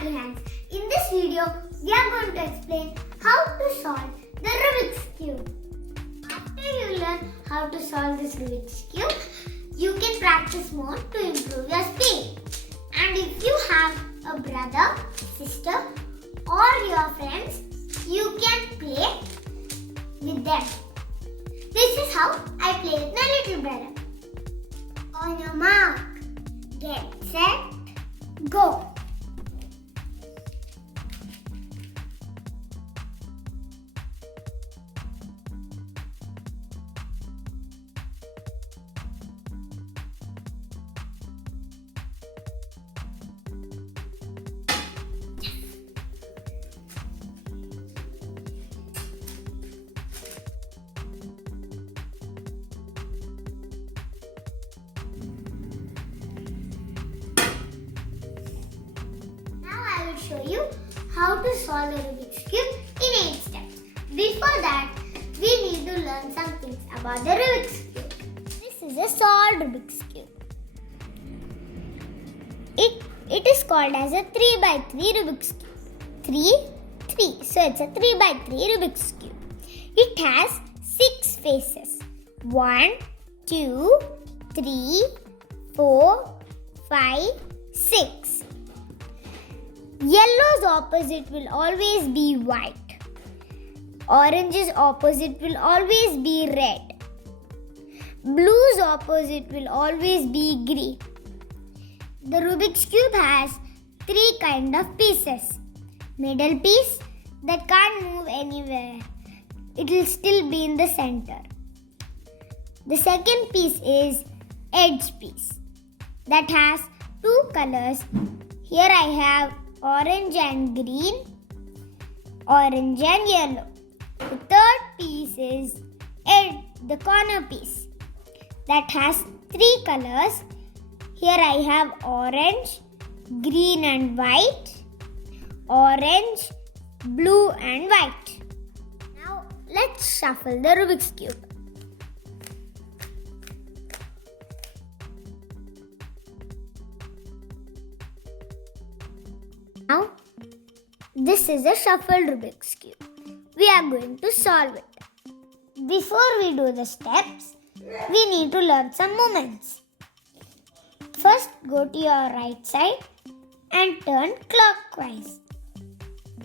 happy hands. In this video, we are going to explain how to solve the Rubik's Cube. After you learn how to solve this Rubik's Cube, you can practice more to improve your speed. And if you have a brother, sister or your friends, you can play with them. This is how I play with my little brother. On your mark, get set, go. Show you how to solve the Rubik's Cube in 8 steps. Before that, we need to learn some things about the Rubik's Cube. This is a solved Rubik's Cube. It is called as a 3x3 Rubik's Cube. 3. So it's a 3x3 Rubik's Cube. It has 6 faces. 1, 2, 3, 4, 5, 6. Yellow's opposite will always be white. Orange's opposite will always be red. Blue's opposite will always be green. The Rubik's Cube has 3 kinds of pieces. Middle piece that can't move anywhere. It will still be in the center. The second piece is edge piece that has 2 colors. Here I have orange and green, orange and yellow. The third piece is the corner piece that has 3 colors. Here I have orange, green and white, orange, blue and white. Now let's shuffle the Rubik's Cube. Now, this is a shuffled Rubik's Cube. We are going to solve it. Before we do the steps, we need to learn some movements. First, go to your right side and turn clockwise.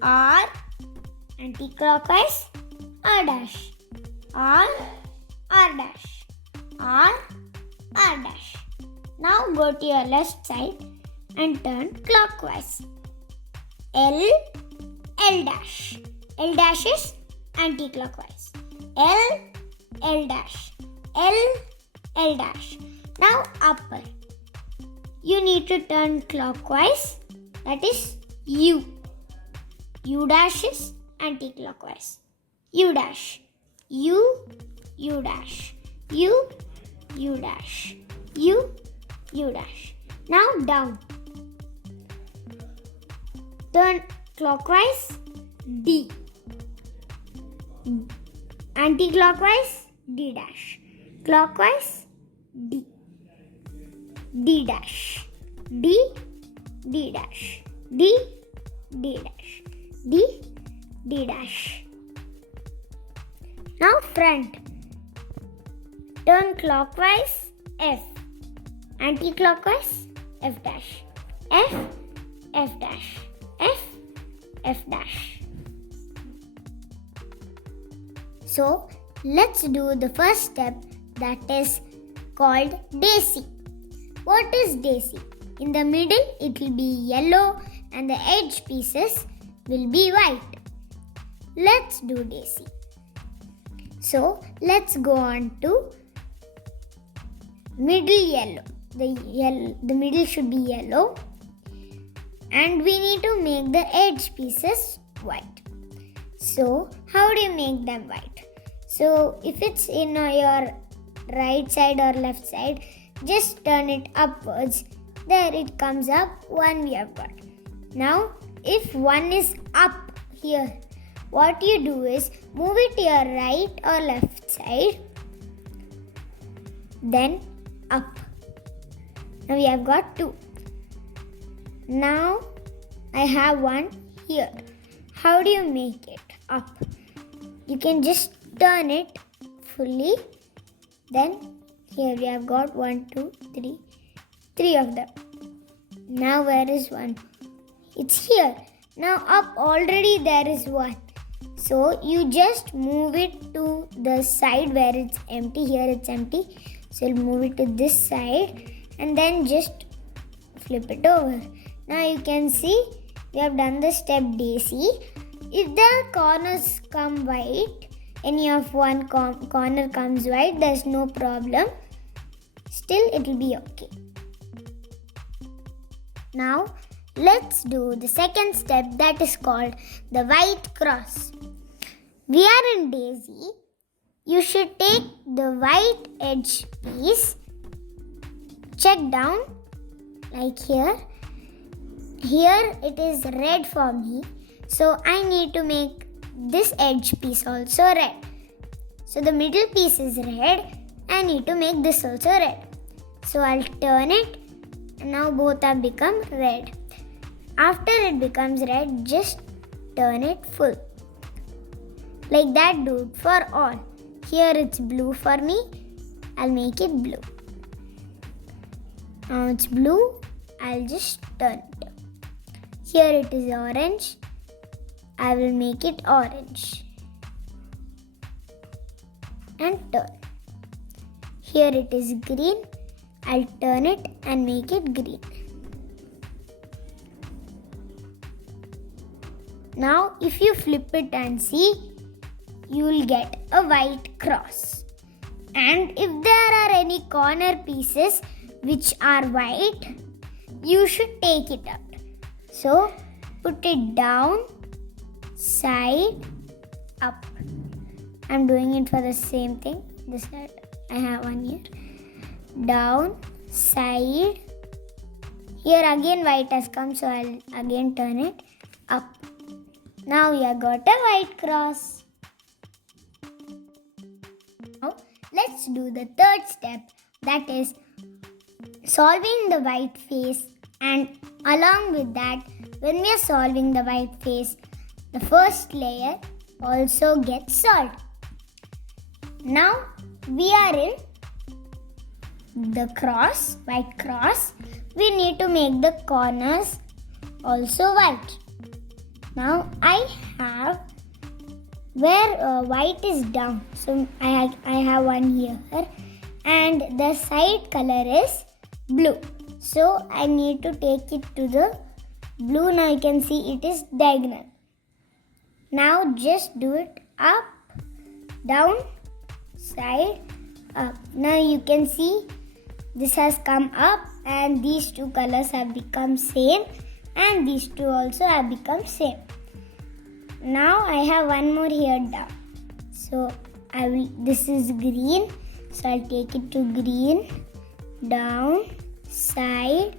R, anti-clockwise, R dash. R, R dash. R, R dash. Now go to your left side and turn clockwise. L, L dash. L dash is anti-clockwise. L, L dash. L, L dash. Now upper. You need to turn clockwise. That is U. U dash is anti-clockwise. U dash. U, U dash. U, U dash. U, U dash. Now down. Turn clockwise, D. Anti-clockwise, D dash. Clockwise, D. D dash. D, D dash. D, D dash. D, D dash. Now front. Turn clockwise, F. Anti-clockwise, F dash. F, F dash. F, F dash. So, let's do the first step, that is called daisy. What is daisy? In the middle, it will be yellow and the edge pieces will be white. Let's do daisy. So, let's go on to middle yellow. The middle should be yellow. And we need to make the edge pieces white. So, how do you make them white? So, if it's in your right side or left side, just turn it upwards. There it comes up, one we have got. Now, if one is up here, what you do is move it to your right or left side, then up. Now we have got 2. Now I have one here. How do you make it up? You can just turn it fully. Then here we have got 1, 2, 3. 3 of them. Now where is one? It's here. Now up already there is one. So you just move it to the side where it's empty. Here it's empty. So you'll move it to this side and then just flip it over. Now you can see we have done the step Daisy. If the corners come white, any of one corner comes white, there's no problem. Still it will be okay. Now let's do the second step, that is called the white cross. We are in Daisy. You should take the white edge piece, check down like here. Here it is red for me. So I need to make this edge piece also red. So the middle piece is red. I need to make this also red. So I'll turn it and now both have become red. After it becomes red, just turn it full. Like that, do it for all. Here it's blue for me. I'll make it blue. Now it's blue. I'll just turn it. Here it is orange. I will make it orange. And turn. Here it is green. I'll turn it and make it green. Now if you flip it and see, you will get a white cross. And if there are any corner pieces which are white, you should take it out. So put it down, side, up. I'm doing it for the same thing. This side, I have one here. Down, side. Here again white has come, so I'll again turn it up. Now we have got a white cross. Now let's do the third step, that is solving the white face. And along with that, when we are solving the white face, the first layer also gets solved. Now we are in the cross, white cross. We need to make the corners also white. Now I have where white is down, so I have one here, and the side color is blue. So I need to take it to the blue. Now you can see it is diagonal. Now just do it up, down, side, up. Now you can see this has come up and these two colors have become same and these two also have become same. Now I have one more here down. So this is green. So I'll take it to green, down, side,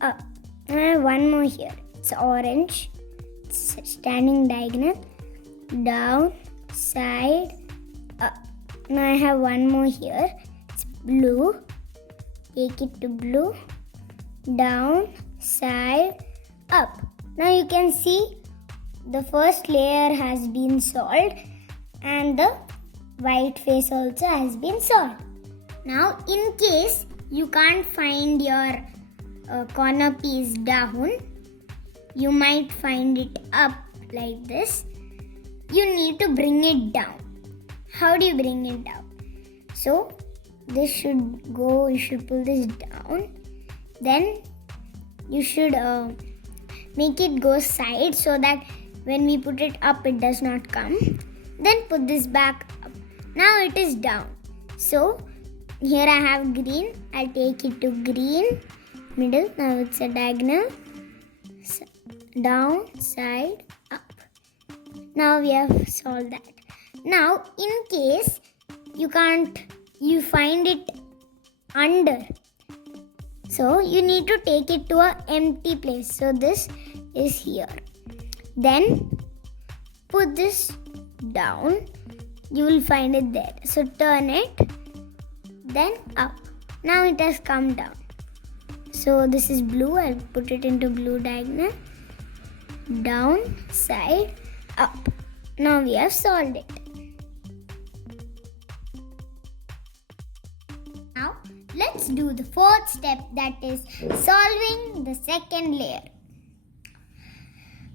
up. And I have one more here. It's orange. It's standing diagonal. Down, side, up. Now I have one more here. It's blue. Take it to blue. Down, side, up. Now you can see the first layer has been solved and the white face also has been solved. Now in case you can't find your corner piece down, you might find it up like this. You need to bring it down. How do you bring it down? So this should go, you should pull this down. Then you should make it go side so that when we put it up, it does not come. Then put this back up. Now it is down. So here I have green. I'll take it to green, middle. Now it's a diagonal. Down, side, up. Now we have solved that. Now in case you find it under. So you need to take it to an empty place. So this is here. Then put this down. You will find it there. So turn it, then up. Now it has come down. So this is blue. I'll put it into blue diagonal. down, side, up. Now we have solved it. Now let's do the fourth step, that is solving the second layer.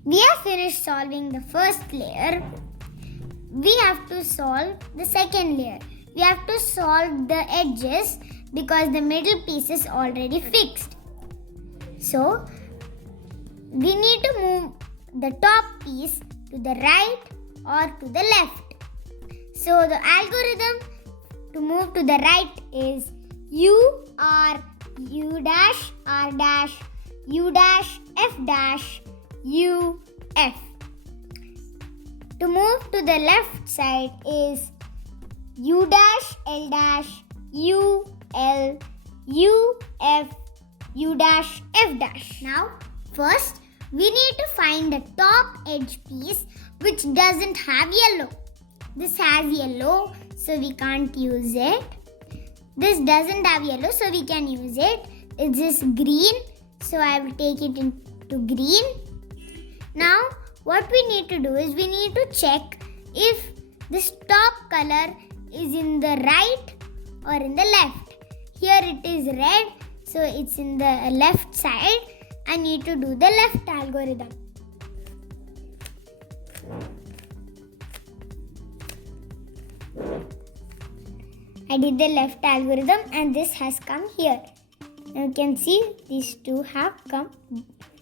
We have finished solving the first layer. We have to solve the second layer. We have to solve the edges because the middle piece is already fixed. So we need to move the top piece to the right or to the left. So the algorithm to move to the right is U R U dash R dash U dash F dash U F. To move to the left side is U dash L dash U L U F U dash F dash. Now first we need to find the top edge piece which doesn't have yellow. This has yellow, so we can't use it. This doesn't have yellow, so we can use it. It's just green, so I will take it into green. Now what we need to do is we need to check if this top color is in the right or in the left. Here it is red, so it's in the left side. I need to do the left algorithm. I did the left algorithm and this has come here. Now you can see these two have come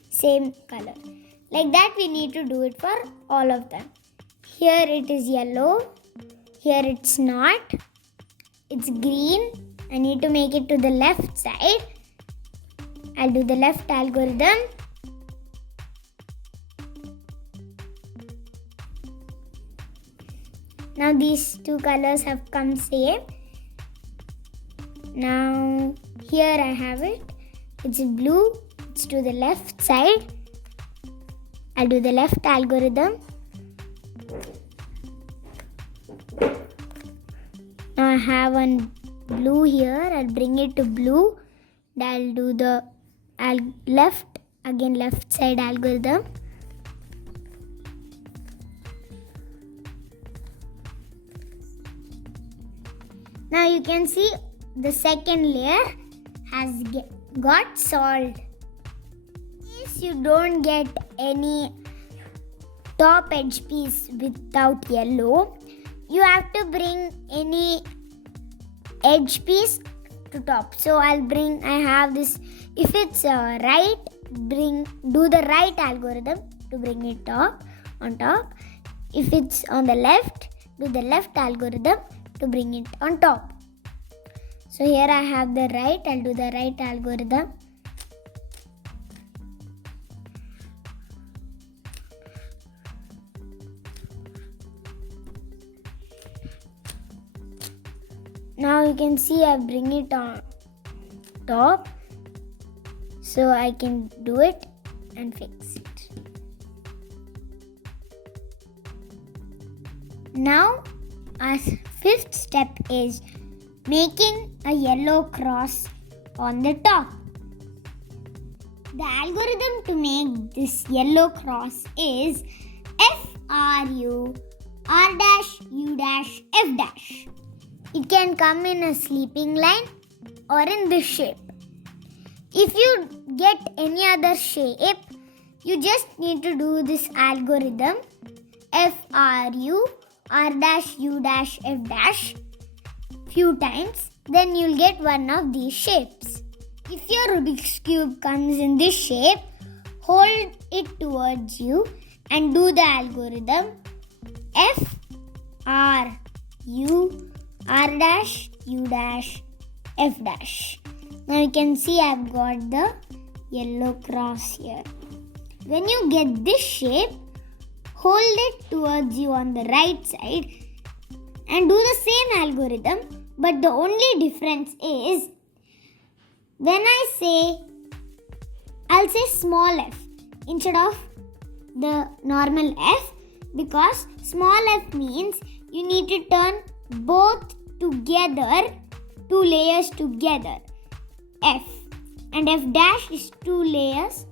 same color. Like that we need to do it for all of them. Here it is yellow. Here it's not. It's green. I need to make it to the left side. I'll do the left algorithm. Now these two colors have come same. Now here I have it. It's blue. It's to the left side. I'll do the left algorithm. Now I have one blue here. I'll bring it to blue. I'll do the left side algorithm. Now you can see the second layer has got solved. In case you don't get any top edge piece without yellow, you have to bring any edge piece to top. So I have this. If it's right, do the right algorithm to bring it on top. If it's on the left, do the left algorithm to bring it on top. So here I have the right. I'll do the right algorithm. Now you can see I bring it on top, so I can do it and fix it. Now our fifth step is making a yellow cross on the top. The algorithm to make this yellow cross is FRU R dash U dash F dash. It can come in a sleeping line or in this shape. If you get any other shape, you just need to do this algorithm FRU R dash U dash F dash few times, then you'll get one of these shapes. If your Rubik's Cube comes in this shape, hold it towards you and do the algorithm FRU R dash U dash F dash. Now you can see I've got the yellow cross here. When you get this shape, hold it towards you on the right side and do the same algorithm, but the only difference is when I'll say small f instead of the normal f, because small f means you need to turn both together, two layers together, f, and f dash is two layers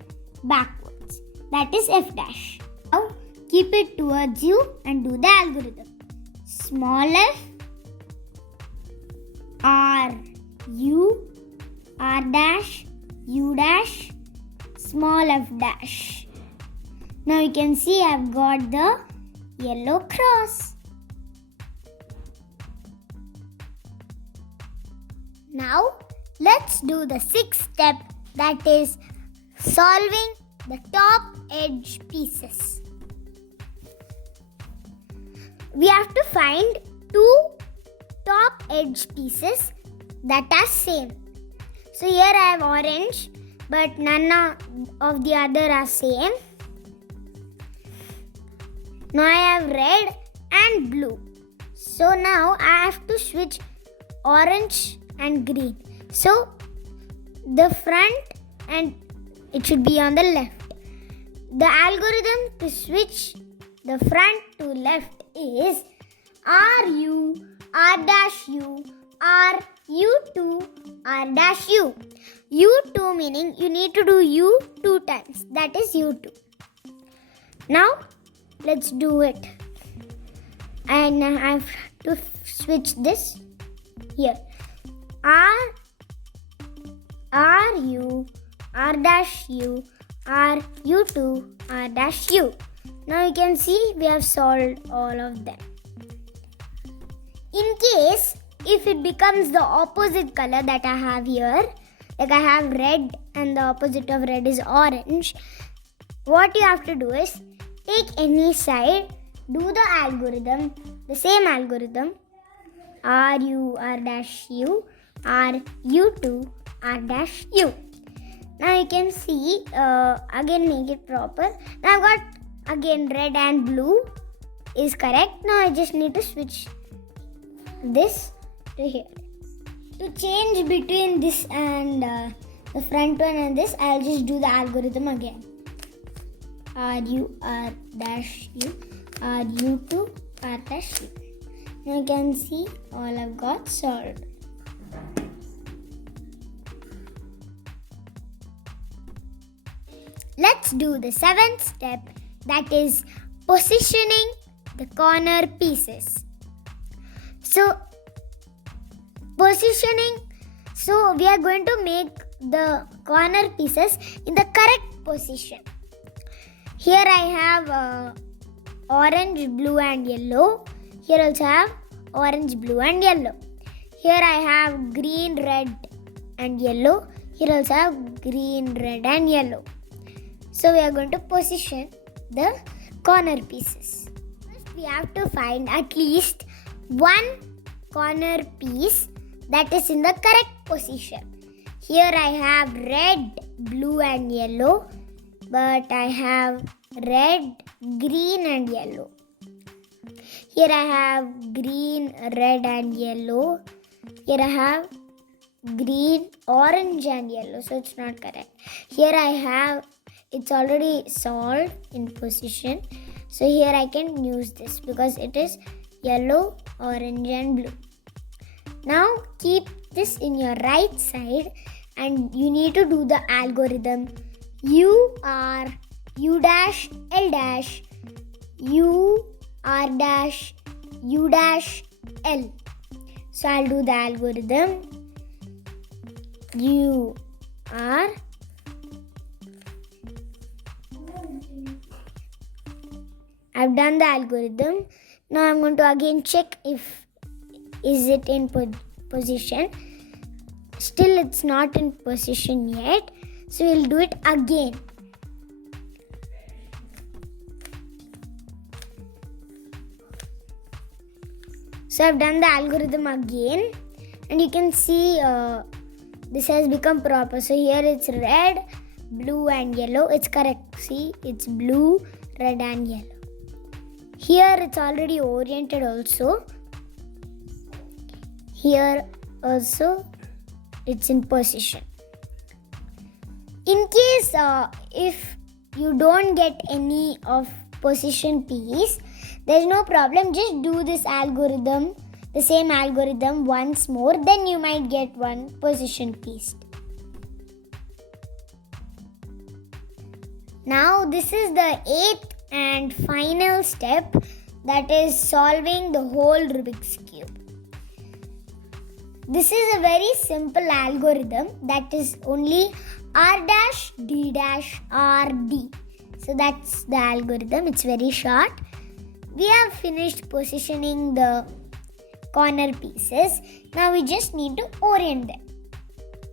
backwards. that is f dash. Now keep it towards you and do the algorithm. Small f, r, u, r dash, u dash, small f dash. Now you can see I've got the yellow cross. Now let's do the sixth step, that is solving the top edge pieces. We have to find two top edge pieces that are same. So here I have orange, but none of the other are same. Now I have red and blue. So now I have to switch orange and green. So the front and it should be on the left. The algorithm to switch the front to left is RU, R dash U, R, U2, R dash U. U2 meaning you need to do U 2 times. That is U2. Now let's do it. And I have to switch this here. R, U, R dash U, R, U2, R dash U. Now you can see we have solved all of them. In case if it becomes the opposite color that I have here, like I have red and the opposite of red is orange, what you have to do is take any side, do the algorithm, the same algorithm, R, U, R dash U, R, U2, R dash U. Now you can see, again make it proper. Now I've got again red and blue is correct. Now I just need to switch this to here. To change between this and the front one and this, I'll just do the algorithm again. R, U, R dash U, R, U2, R dash U. Now you can see all I've got solved. Let's do the seventh step, that is positioning the corner pieces. So positioning, so we are going to make the corner pieces in the correct position. Here I have orange, blue and yellow. Here also have orange, blue and yellow. Here I have green, red and yellow. Here also have green, red and yellow. So we are going to position the corner pieces. First we have to find at least one corner piece that is in the correct position. Here I have red, blue and yellow, but I have red, green and yellow. Here I have green, red and yellow. Here I have green, orange and yellow, so it's not correct. Here I have, it's already solved in position. So here I can use this because it is yellow, orange and blue. Now keep this in your right side and you need to do the algorithm U, R, U dash, L dash, U, R dash, U dash, L. So I'll do the algorithm U, R, I've done the algorithm. Now I'm going to again check if is it in position. Still it's not in position yet. So we'll do it again. So I've done the algorithm again and you can see this has become proper. So here it's red, blue and yellow. It's correct. See, it's blue, red and yellow. Here it's already oriented also. Here also it's in position. In case if you don't get any of position piece, there's no problem. Just do this algorithm, the same algorithm once more. Then you might get one position piece. Now this is the 8th and final step, that is solving the whole Rubik's Cube. This is a very simple algorithm, that is only R dash D dash R D. So that's the algorithm, it's very short. We have finished positioning the corner pieces. Now we just need to orient them.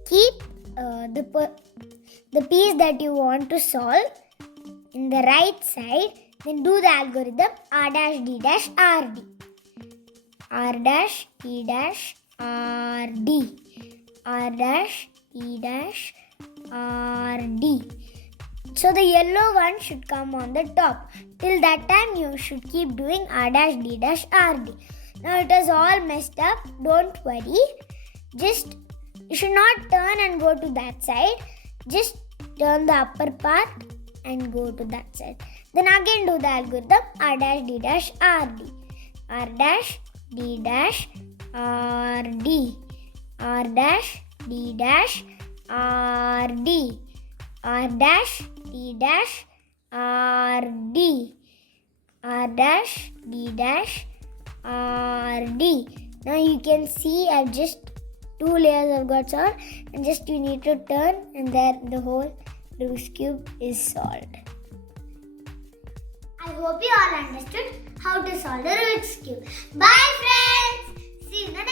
Keep the piece that you want to solve in the right side, then do the algorithm R dash D dash R D. R dash D dash R D. R dash D dash R D. So the yellow one should come on the top. Till that time you should keep doing R dash D dash R D. Now it is all messed up. Don't worry. You should not turn and go to that side. Just turn the upper part and go to that side. Then again do the algorithm R dash D dash R D. R dash D dash R D. R dash D dash R D. R dash D dash R D. R dash D dash R D. Now you can see I've just 2 layers I've got solved, and just you need to turn, and there the whole Rubik's Cube is solved. I hope you all understood how to solve the Rubik's Cube. Bye friends! See you in the next